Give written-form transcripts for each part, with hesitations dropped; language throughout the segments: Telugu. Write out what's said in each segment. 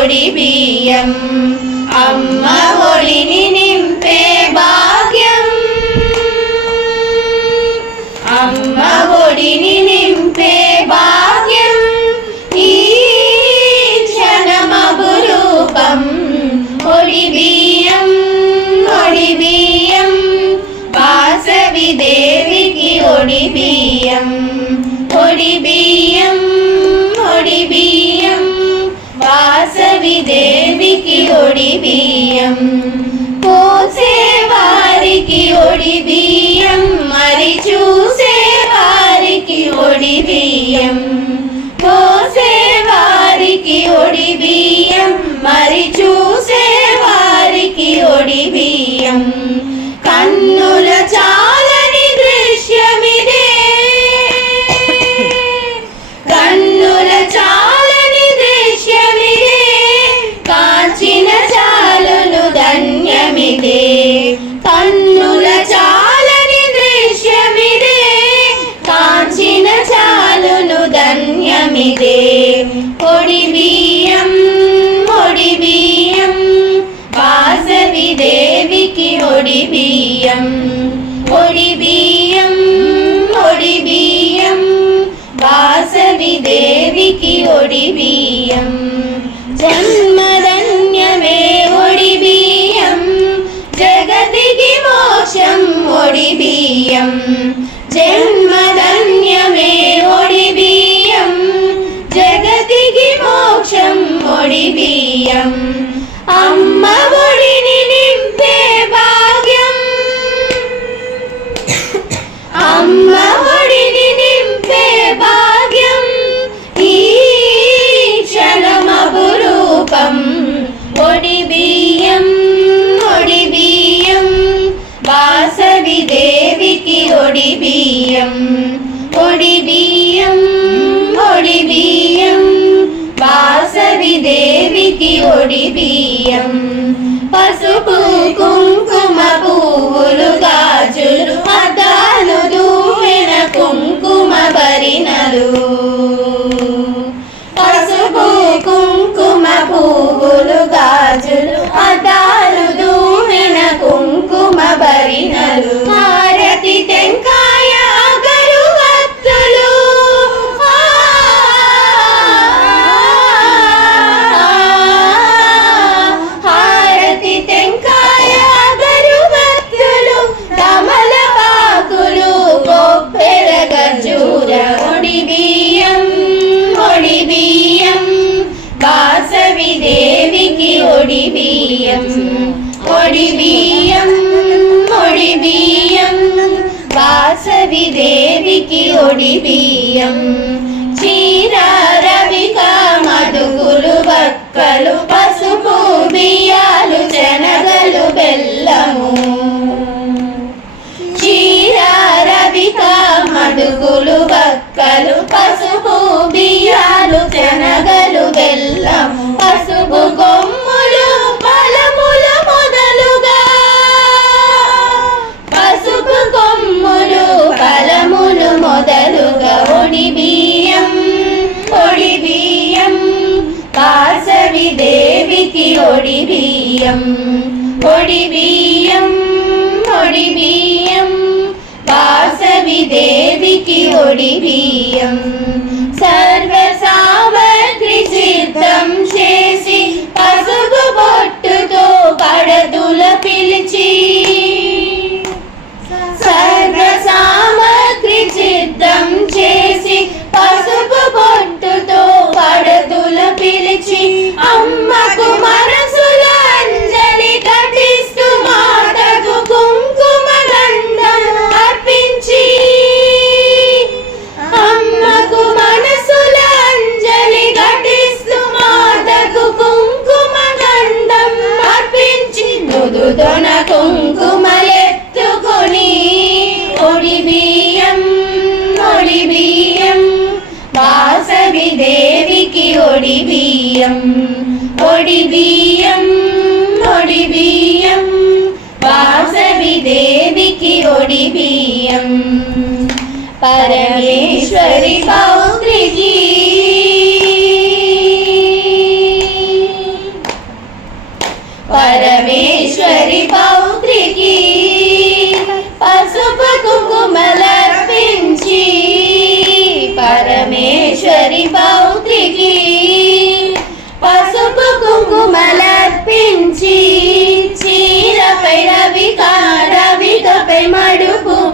ఒడి బియ్యం అమ్మ ఒడిని నింపే భాగ్యం అమ్మ ఒడిని నింపే భాగ్యం ఈ క్షణమపురూపం ఒడి బియ్యం వాసవి దేవికి ఒడి బియ్యం వాసవి దేవికి ఒడి బియ్యం పోసే వారికి ఒడి బియ్యం మరి చూసే వారికి ఒడి బియ్యం పోసే వారికి ఒడి బియ్యం మరి చూసే వారికి ఒడి బియ్యం కన్నుల చాలని దృశ్యమిదే కన్నుల చాలని దృశ్యమిదే కాంచిన చాలును ధన్యమిదే కన్నుల చాలని దృశ్యమిదే కాంచిన చాలును ధన్యమిదే ఒడి బియ్యం వాసవి దేవికి ఒడి బియ్యం వాసవి దేవికి ఒడి బియ్యం జన్మధన్యమే ఒడి బియ్యం జగతికి మోక్షం ఒడి బియ్యం జన్మధన్యమే ఒడి బియ్యం జగతికి మోక్షం ఒడి బియ్యం అమ్మ ఒడిని నింపే భాగ్యం అమ్మ ఒడిని నింపే భాగ్యం ఈ క్షణమపురూపం ఒడి బియ్యం వాసవి దేవికి ఒడి బియ్యం వాసవి దేవికి ఒడి బియ్యం పసుపు కుంకుమ పువ్వులు గాజులు అద్దాలు దూవిన కుంకుమ భరిణలు పసుపు కుంకుమ పువ్వులు గాజులు అద్దాలు దూవిన కుంకుమ భరిణలు హారతి టెంకాయ అగరువత్తులు హారతి టెంకాయ అగరువత్తులు తమలపాకులు కొబ్బెర ఖర్జూర ఒడి బియ్యం వాసవి దేవికి ఒడి బియ్యం వాసవి దేవికి ఒడి బియ్యం చీర రవిక మడుగులు వక్కలు పసుపు బియ్యాలు శనగలు బెల్లము చీర రవిక మడుగులు వక్కలు పసుపు బియ్యాలు శనగలు బెల్లము పసుపు కొమ్ములు ఫలములు మొదలుగా పసుపు కొమ్ములు ఫలములు మొదలుగా ఒడి బియ్యం వాసవి దేవికి ఒడి బియ్యం వాసవి దేవికి ఒడి బియ్యం సర్వ సామగ్రి సిద్ధం చేసి పసుపు బొట్టుతో పడతుల పిలిచి సర్వ సామగ్రి సిద్ధం చేసి పసుపు బొట్టుతో పడతుల పిలిచి అమ్మకు మనసుల అంజలి ఘటిస్తూ మాతకు కుంకుమ గంధం అర్పించి అమ్మకు మనసుల అంజలి ఘటిస్తూ మాతకు కుంకుమ గంధం అర్పించి నుదుటన కుంకుమలెత్తుకొని ఒడి బియ్యం వాసవి దేవికి ఒడి బియ్యం వాసవి దేవికి ఒడి బియ్యం परमेश्वरी पौत्री की। పరమేశ్వరి పౌత్రికి పసుపు కుంకుమలర్పించి పరమేశ్వరి పౌత్రికి పసుపు కుంకుమలర్పించి చీరపై రవికపై మడుపుపై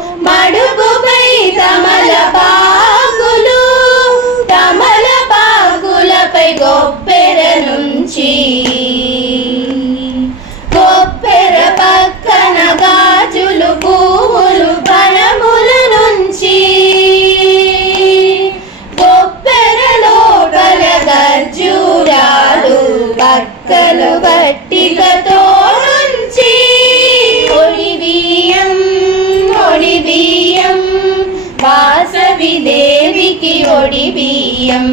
తమలపాకులపై గొప్పెర నుంచి గొప్పెర పక్కన గాజులు పువ్వులు ఫలముల నుంచి గొప్పెర లోపల గర్జూరాలు పక్కలు పట్టికతో నుంచి ఒడి బియ్యం వాసవి దేవికి ఒడి బియ్యం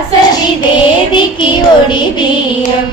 వాసవి దేవికి ఒడి బియ్యం